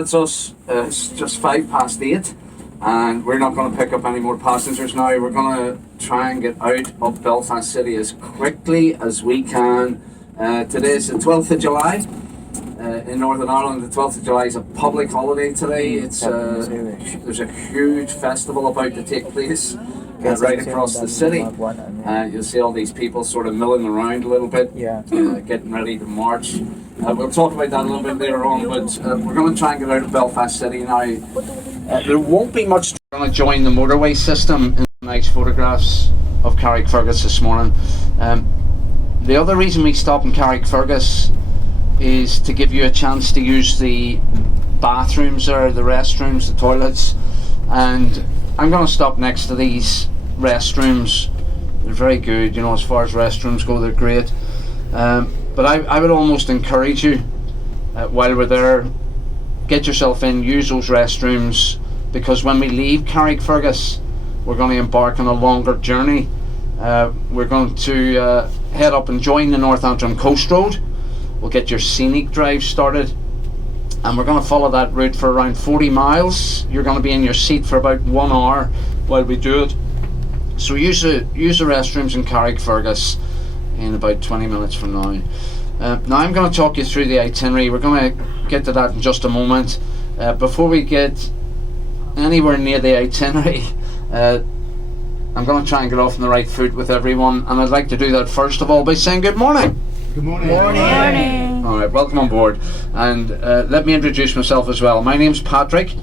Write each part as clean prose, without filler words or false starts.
that's us. It's just 8:05, and we're not going to pick up any more passengers now. We're going to try and get out of Belfast City as quickly as we can. Today is the 12th of July. In Northern Ireland, the 12th of July is a public holiday today. It's there's a huge festival about to take place right across the city. You'll see all these people sort of milling around a little bit, getting ready to march. We'll talk about that a little bit later on, but we're going to try and get out of Belfast City now. There won't be much. We're going to join the motorway system in nice photographs of Carrickfergus this morning. The other reason we stop in Carrickfergus is to give you a chance to use the bathrooms there, the restrooms, the toilets, and I'm going to stop next to these restrooms. They're very good, you know, as far as restrooms go, they're great. But I would almost encourage you, while we're there, get yourself in, use those restrooms, because when we leave Carrickfergus, we're going to embark on a longer journey. We're going to head up and join the North Antrim Coast Road. We'll get your scenic drive started, and we're going to follow that route for around 40 miles. You're going to be in your seat for about 1 hour while we do it. So use the restrooms in Carrickfergus in about 20 minutes from now. Now I'm going to talk you through the itinerary. We're going to get to that in just a moment. Before we get anywhere near the itinerary, I'm going to try and get off on the right foot with everyone, and I'd like to do that first of all by saying good morning. Good morning. Morning. Morning. All right, welcome on board, and let me introduce myself as well. My name's Patrick.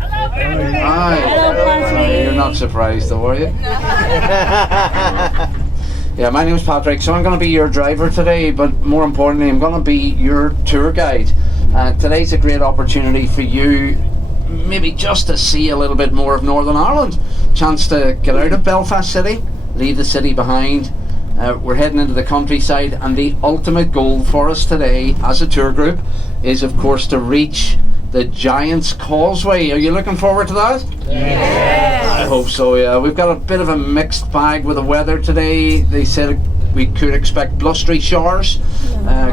Hi. Hello, Patrick. You're not surprised though, are you? Yeah, my name's Patrick, so I'm going to be your driver today, but more importantly, I'm going to be your tour guide. Today's a great opportunity for you, maybe just to see a little bit more of Northern Ireland. Chance to get out of Belfast City, leave the city behind. We're heading into the countryside, and the ultimate goal for us today as a tour group is, of course, to reach the Giant's Causeway. Are you looking forward to that? Yes. I hope so, yeah. We've got a bit of a mixed bag with the weather today. They said we could expect blustery showers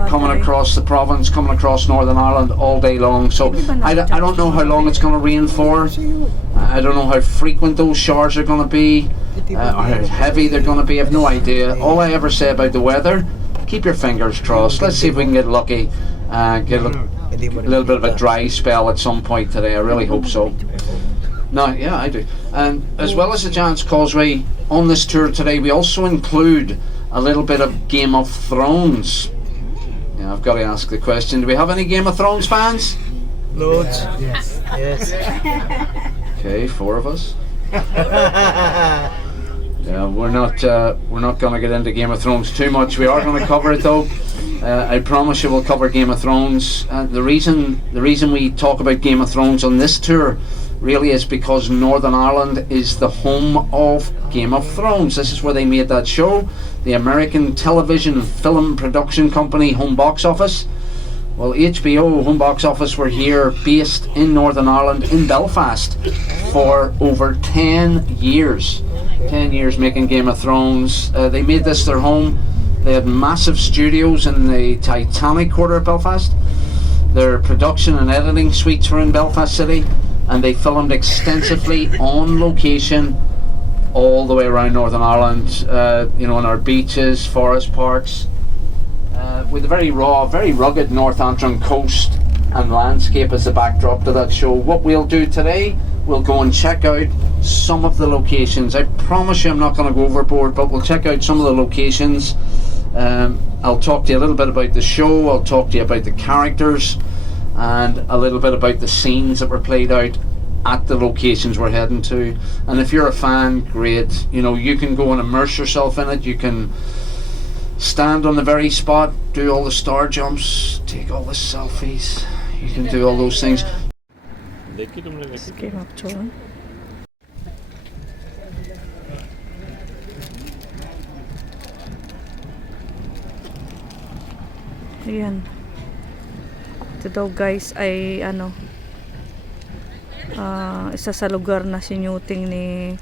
coming across the province, coming across Northern Ireland all day long. So I don't know how long it's going to rain for. I don't know how frequent those showers are going to be, or how heavy they're going to be. I have no idea. All I ever say about the weather, keep your fingers crossed. Let's see if we can get lucky, get a little bit of a dry spell at some point today. I really hope so. No, yeah, I do. And as well as the Giant's Causeway, on this tour today, we also include a little bit of Game of Thrones. Yeah, I've got to ask the question, do we have any Game of Thrones fans? Loads. Yes. Yes. Okay, 4 of us. Yeah, we're not going to get into Game of Thrones too much. We are going to cover it though. I promise you we'll cover Game of Thrones. The reason we talk about Game of Thrones on this tour really is because Northern Ireland is the home of Game of Thrones. This is where they made that show, the American television film production company Home Box Office. Well, HBO, Home Box Office, were here based in Northern Ireland, in Belfast, for over 10 years. 10 years making Game of Thrones. They made this their home. They had massive studios in the Titanic quarter of Belfast. Their production and editing suites were in Belfast City, and they filmed extensively on location all the way around Northern Ireland, you know, on our beaches, forest parks, with a very raw, very rugged North Antrim coast and landscape as the backdrop to that show. What we'll do today, we'll go and check out some of the locations. I promise you I'm not going to go overboard, but we'll check out some of the locations. I'll talk to you a little bit about the show, I'll talk to you about the characters, and a little bit about the scenes that were played out at the locations we're heading to. And if you're a fan, great. You know, you can go and immerse yourself in it. You can stand on the very spot, do all the star jumps, take all the selfies. You can do all those things. Game of Thrones. Ayan. Ito daw guys ay ano, isa sa lugar na sinuting ni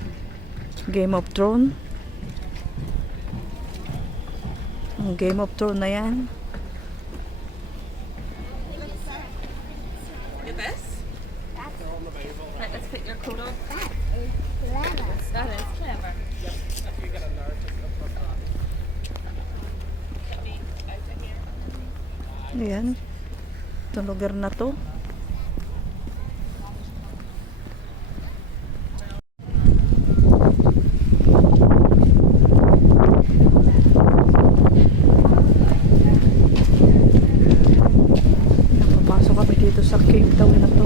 Game of Thrones. Ang Game of Thrones na yan. Ayan. Itong lugar na to. Nakapasok kami dito sa Cape Town na to.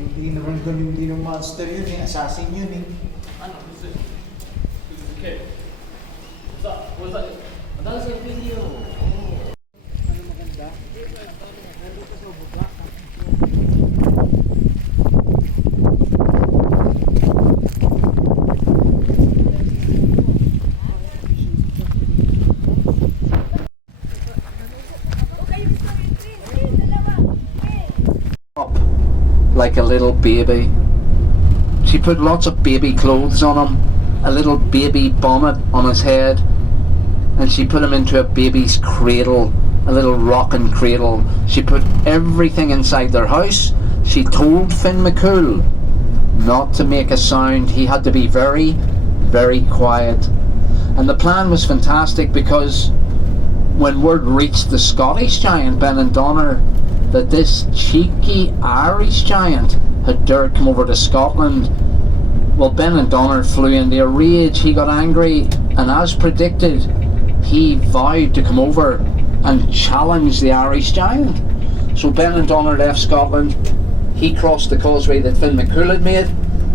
Hindi naman ganun din ng monster yun eh. Assassin yun eh. Ano? Okay. What's that? That's a video. Ano maganda? Nandun ka sa buka. Like a little baby. She put lots of baby clothes on him, a little baby bonnet on his head, and she put him into a baby's cradle, a little rocking cradle. She put everything inside their house. She told Finn McCool not to make a sound. He had to be very, very quiet. And the plan was fantastic because when word reached the Scottish giant Ben and Donner that this cheeky Irish giant had dared come over to Scotland, well, Ben and Donner flew into a rage. He got angry, and as predicted, he vowed to come over and challenge the Irish giant. So Ben and Donner left Scotland. He crossed the causeway that Finn McCool had made.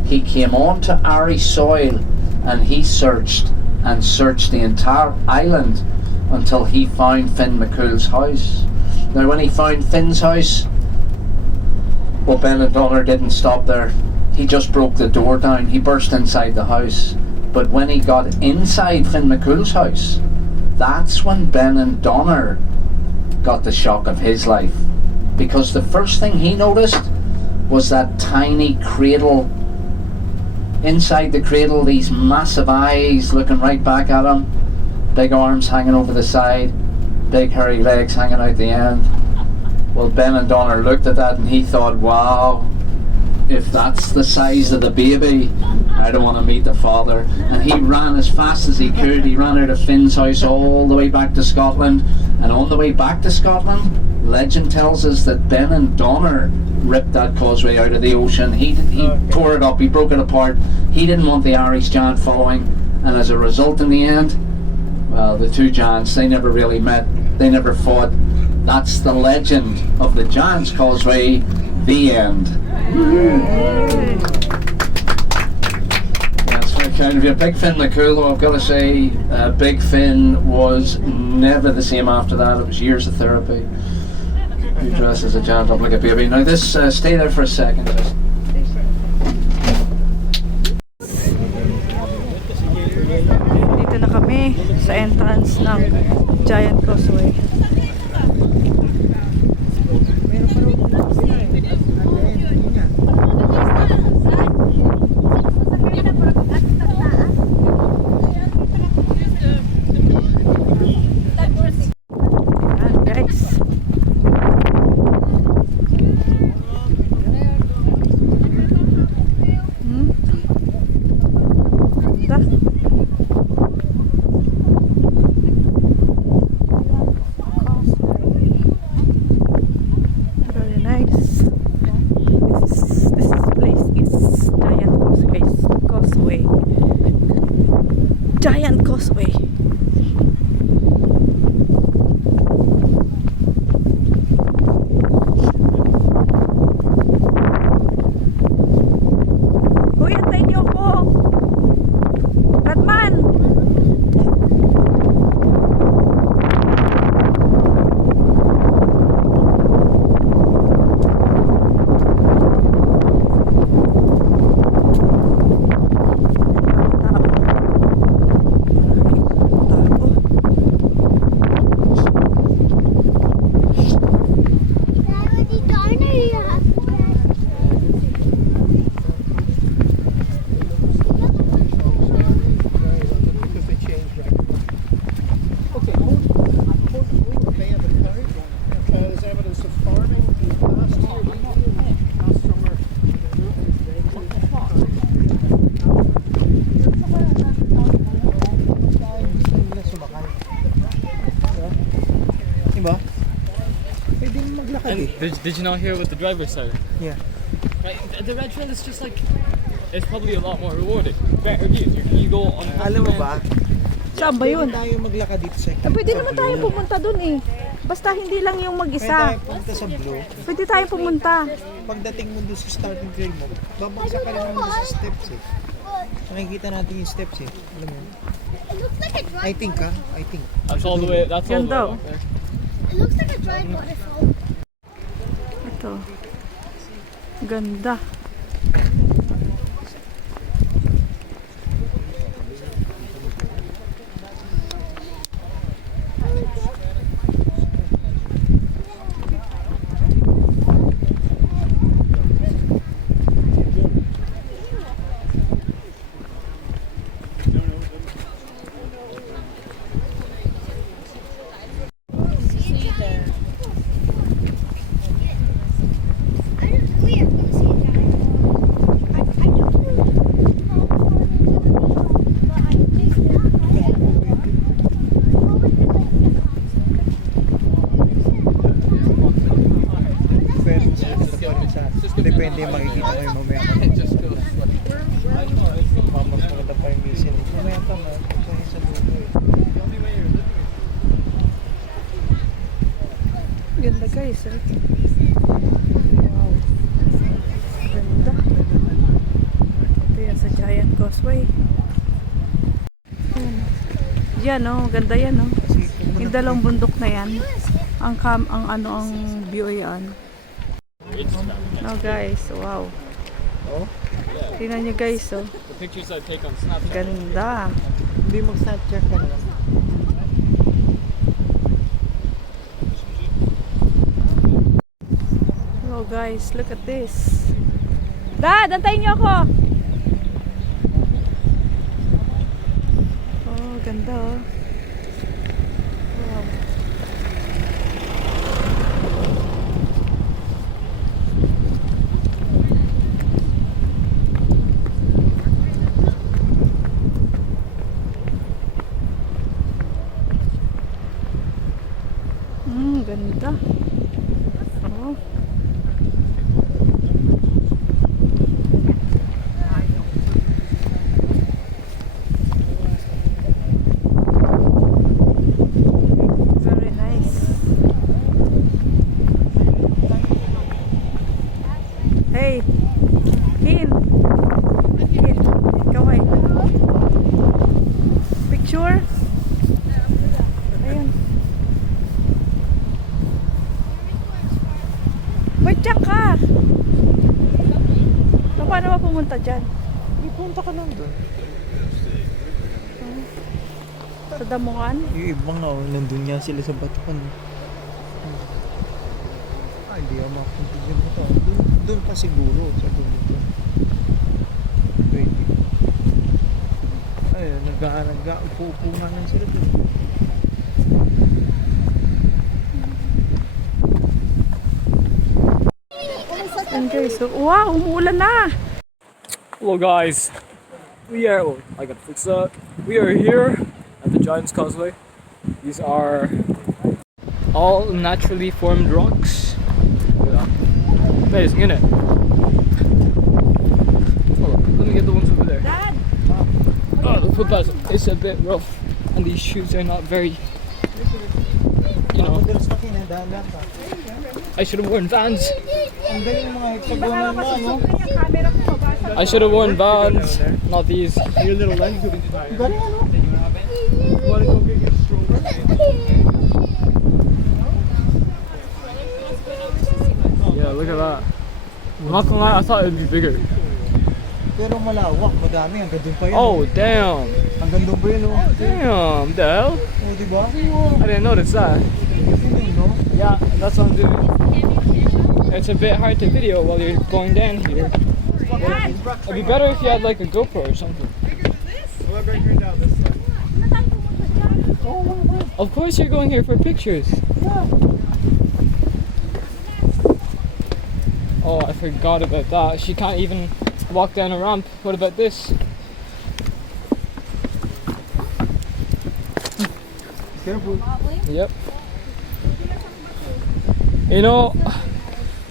He came on to Irish soil, and he searched and searched the entire island until he found Finn McCool's house. Now when he found Finn's house, well, Ben and Donner didn't stop there. He just broke the door down. He burst inside the house. But when he got inside Finn McCool's house, that's when Ben and Donner got the shock of his life. Because the first thing he noticed was that tiny cradle. Inside the cradle, these massive eyes looking right back at him, big arms hanging over the side, big hairy legs hanging out the end. Well, Ben and Donner looked at that and he thought, wow, if that's the size of the baby, I don't want to meet the father. And he ran as fast as he could. He ran out of Finn's house all the way back to Scotland. And on the way back to Scotland, legend tells us that Ben and Donner ripped that causeway out of the ocean. He tore it up, he broke it apart. He didn't want the Irish giant following. And as a result, in the end, well, the two giants, they never really met. They never fought. That's the legend of the Giant's Causeway. The end. That's very kind of you. Big Finn McCool, though, I've got to say, Big Finn was never the same after that. It was years of therapy. He dresses a giant up like a baby. Now this, stay there for a second. Just. Dito na kami sa entrance ng Giant Causeway. maglakad eh. Did you not hear what the driver said? Yeah. Right, the red trail is just like, it's probably a lot more rewarding. Better views. You go on. Alam mo ba? Saan ba yun? Pwede tayo maglakad dito sa Pwede sa naman Blue. tayo pumunta dun eh. Basta hindi lang yung Pwede mag-isa. tayo pumunta sa Blue. Pwede tayo pumunta. Pagdating mo doon sa starting trail mo, babagsak ka rin naman doon sa steps eh. Nakikita natin yung steps eh. Alam mo yun? It looks like a dry I think ha? I think. That's all the way. That's all the way Ganda. up there. It looks like a dried waterfall. Ito. Ganda. I don't know. We are going to see a giant. I don't know. But I think Depende yung makikita ko yung mamaya ka. Just go. Mas maganda pa yung mission. Mamaya ka mo. Kaya sa dulo eh. Ganda guys. Eh. Wow. Ganda. Ito yan sa Giant Causeway. Ayan. Yan oh, ganda yan oh. Kasi kung Yung dalawang bundok na yan. Ang view yan. Oh guys, wow. Oh? Tingnan nyo guys oh. The pictures I take on Snapchat. Ganda. Hindi mag-snapchat ka na lang. Oh guys, look at this. Dad, antayin niyo ako. Oh, ganda oh. Wow. Ganda. Oh. Very nice. Hey, Kin. Kin, kaway. Picture. Ayun. Wait, check ka. So, paano ba pumunta dyan? Ipunta ka lang doon. Sa Damuhan? Yung iba nga, oh, nandun yan sila sa Batukan. Ah, hindi ako makapuntigyan mo to. Doon pa siguro, sa dulo doon. Pwede. Ay, nag-uupo nga lang sila doon. And guys, so, wow, umuulan na. Hello guys, we are. Oh, I gotta fix that. We are here at the Giant's Causeway. These are all naturally formed rocks. Look at that. Amazing, isn't it? Hold on, let me get the ones over there. Dad! Oh, the footpath is a bit rough, and these shoes are not very. You know, Madalas pa kinadahan ka. I should have worn Vans. Ang galing mga hexagonal mo, ano? I should have worn Vans, not these. Your little legs would inspire. Galing ano? Wanna go get your stroller? Yeah, look at that. I'm not gonna lie, I thought it would be bigger. Pero malawak, madami. Hanggang doon pa yun. Oh, damn. Hanggang doon pa yun, oh. Damn, the hell? Oh, diba? I didn't notice that. Yun, no? Yeah, that's what I'm doing. It's a bit hard to video while you're going down here. It'd be better if you had like a GoPro or something. Of course you're going here for pictures. Oh, I forgot about that. She can't even walk down a ramp. What about this? Careful. Yep. You know,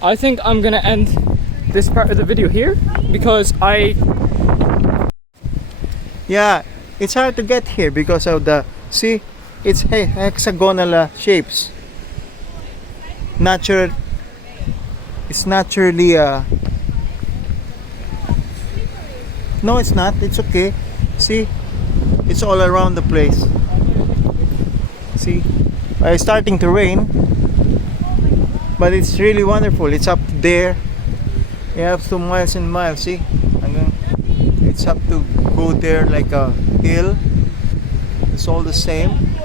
I think I'm gonna end this part of the video here because Yeah, it's hard to get here because of the, see, it's hexagonal shapes. Natural, it's naturally no, it's not. It's okay. See, it's all around the place. See, it's starting to rain, but it's really wonderful. It's up there. You have 2 miles and miles. See, it's up to go there like a hill. It's all the same.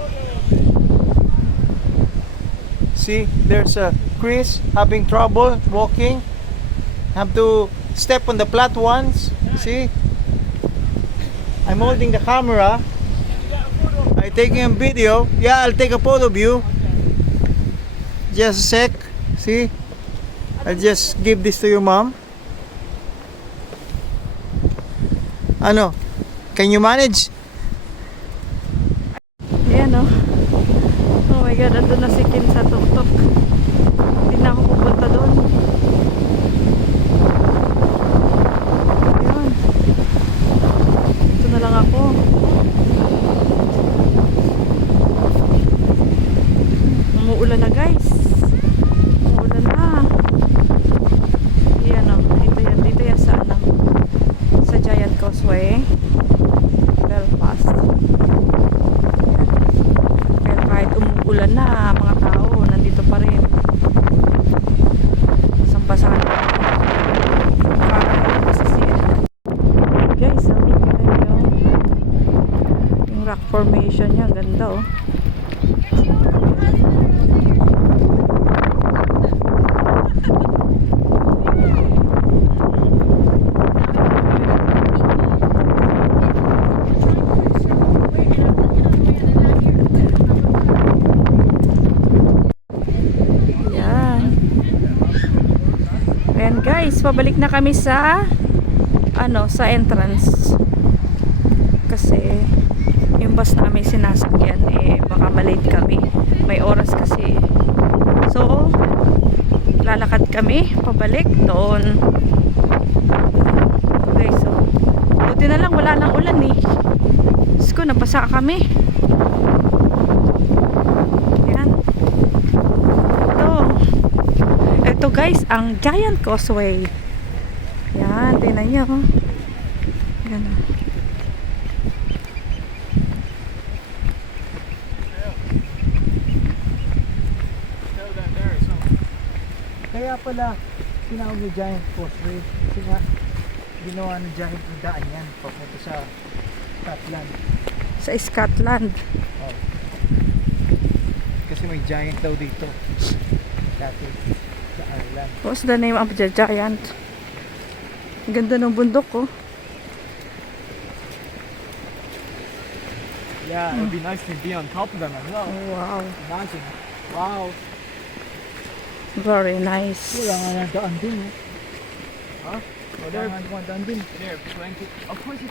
See, there's a Chris having trouble walking. Have to step on the flat ones. See, I'm holding the camera. I'm taking a video. Yeah, I'll take a photo of you. Just a sec. See, I'll just give this to your mom. Ano? Can you manage? Ayan o. Oh my god, andun na si Kim sa tuktok. Hindi na ako pupunta doon. Ayun. Ito na lang ako. Umuulan na guys. Umuulan na. Ayan o. Dito yan sa ano. Sa Giant Causeway. Belfast. Pero kahit umuulan na, mga tao nandito pa rin. Basang-basa na. Guys, sabi ko na yung rock formation niya, ganda oh. Guys, pabalik na kami sa sa entrance kasi yung bus namin sinasakyan baka malate kami, may oras kasi, so lalakad kami pabalik doon. Okay, so buti na lang wala nang ulan Diyos ko, napasa kami. Yan, ito guys, ang Giant Causeway. Yan, tingnan nyo. Yan. Kaya pala tinawag ni Giant Causeway kasi nga ginawa ng Giant yung daan yan papunta sa Scotland. Sa Scotland. Oh. Kasi may giant daw dito dati sa Ireland. What's the name of the giant? Ang ganda ng bundok oh. yeah, it'd be nice to be on top of them as well. Oh, wow. Imagine. Wow. Very nice. Wala nga ng daan din Huh? Wala nga ng daan din. There, plenty. Of course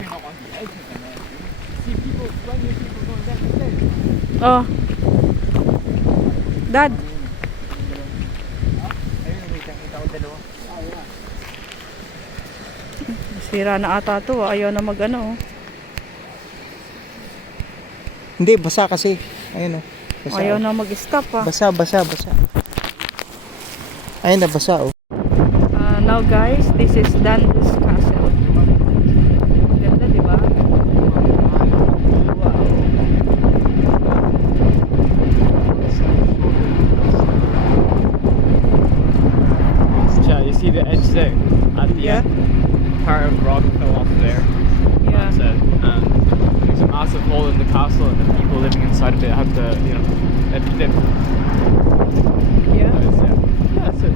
you're not on the edge of them. See people, plenty of people going down the stairs. Oh. Dad. Ayun, may nakita ko dalawa. Sira na ata to. Ayaw na mag ano. Hindi, basa kasi. Ayun basa. Ayaw na mag-stop Basa. Ayun na, basa now guys, this is Dundas Castle. Ganda, diba? Wow. Yeah, you see the edge there at the Yeah. end. Part of rock fell off there. Yeah. That's it. And there's a massive hole in the castle, and the people living inside of it have to, dip. Yeah. That's it.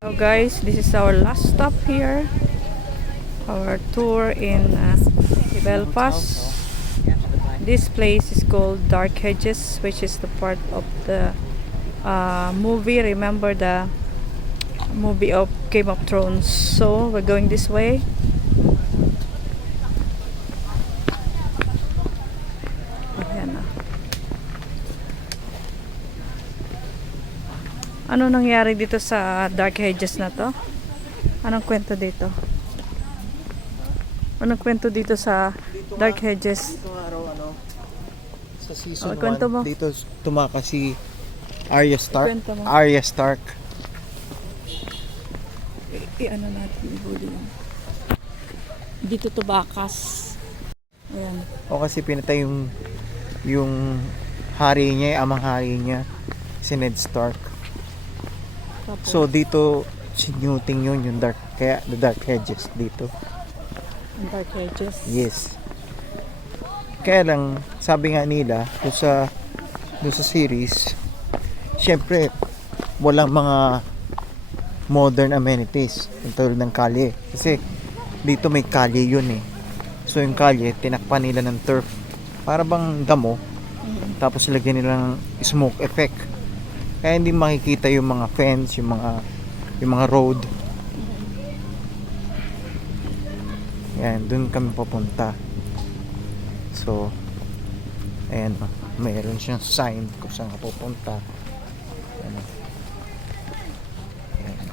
So guys, this is our last stop here. Our tour in Belfast. This place is called Dark Hedges, which is the part of the movie. Remember the movie of Game of Thrones? So we're going this way. Ayan na. Ano nangyari dito sa Dark Hedges na to? Anong kwento dito? Anong kwento dito sa Dark Hedges? Dito nga araw, sa season 1, kwento mo. dito tumakas si Arya Stark. Kwento mo. Arya Stark. Ano natin ibuli yan. Dito tubakas. Ayan. O kasi pinatay yung hari niya, amang hari niya, si Ned Stark. Tapos, So dito sinuting yun, yung dark, kaya the Dark Hedges dito. ang Dark Hedges. Yes. Kaya lang, sabi nga nila, doon sa series, syempre, walang mga modern amenities, yung tulad ng kalye. Kasi, dito may kalye yun eh. So, yung kalye, tinakpan nila ng turf. Para bang damo, tapos lagyan nila ng smoke effect. Kaya hindi makikita yung mga fence, yung mga road. Yan, dun kami papunta. So, ayan, mayroon siyang sign kung saan ka pupunta. Ayan. Ayan.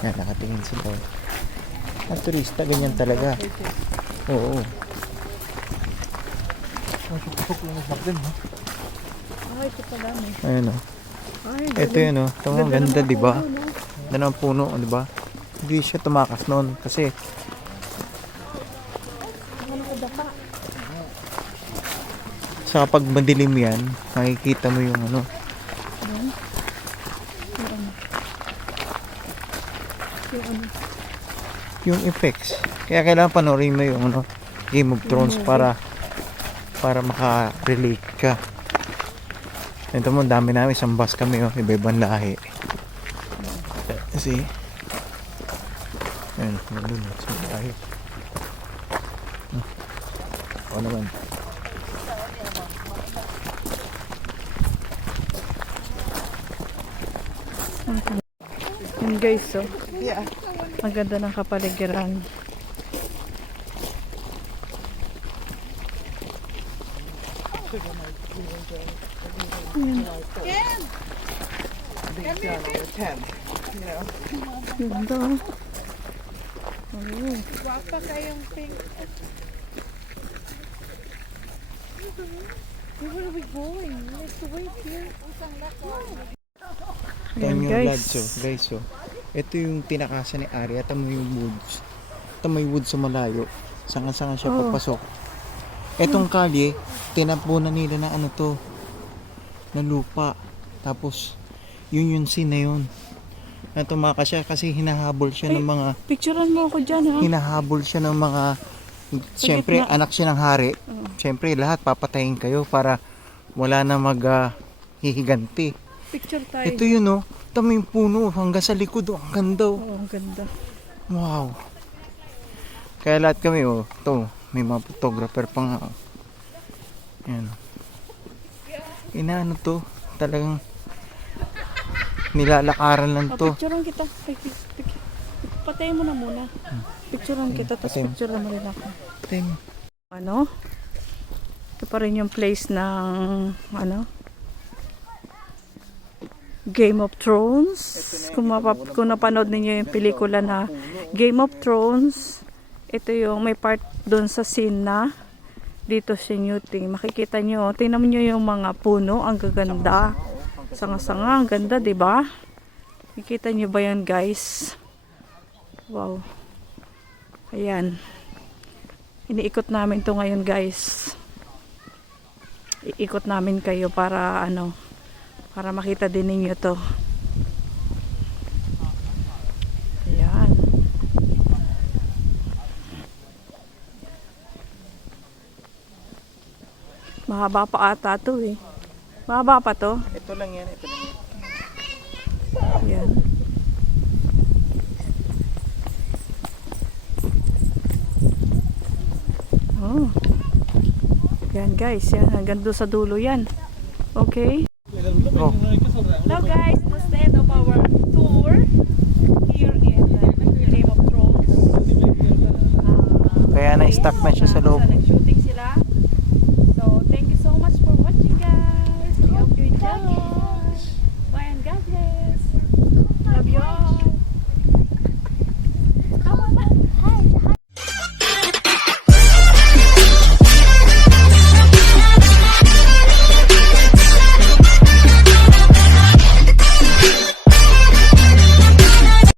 Yan, nakatingin sila. Ang turista, ganyan talaga. Oo. Ay, ito pala may. Ayun o. Ay, Ito yun o. Ito ang ganda, di ba? Ganda ng puno, di ba? Hindi siya tumakas noon kasi sa kapag madilim yan, makikita mo yung yung effects. Kaya kailangan panoorin mo yung Game of Thrones para maka-relate ka. Ito mo, dami namin, isang bus kami, iba-ibang lahi. Kasi ayun, nandun, isang lahi. O naman. Yun guys, so. Yeah. Ang ganda ng kapaligiran. Ganda. Wapa kayong pink. Where are we going? Let's wait here. Ayan, Yung guys. lads, so, ito yung tinakasan ni Arya. Ito mo yung woods. Ito may woods sa malayo. Saan siya papasok. Etong kalye, tinapunan nila na na lupa. Tapos, yung scene na yun. Na tumakas siya kasi hinahabol siya ng mga, Picturean mo ako dyan, ha? hinahabol siya ng mga, siyempre, anak siya ng hari. Siyempre, lahat papatayin kayo para wala na hihiganti. Picture tayo. Ito yun, ito may puno hanggang sa likod, ang ganda. Oo, ang ganda. Wow. Kaya lahat kami, ito, may mga photographer pa nga. Ayan. Inaano to, talagang nilalakaran lang to. Picturean kita. Patayin mo na muna. Picturean kita, tapos patayin. picturean mo rin ako. Time. Ito pa rin yung place ng, Game of Thrones. Kung napanood ninyo yung pelikula na Game of Thrones, ito yung may part doon sa scene na dito sa Newting. Makikita nyo, tingnan nyo yung mga puno, ang gaganda. Sanga-sanga, ang ganda, di ba? Makikita nyo ba yan, guys? Wow. Ayan. Iniikot namin to ngayon, guys. Iikot namin kayo para para makita din ninyo to. Ayan. Mahaba pa ata to eh. Mahaba pa to. Ito lang yan, ito lang yan. Ayan. Oh. Yan guys, yan hanggang doon sa dulo yan. Okay. Oh. Hello guys, that's the end of our tour here in Game of Thrones. Kaya na-stuck na siya sa loob.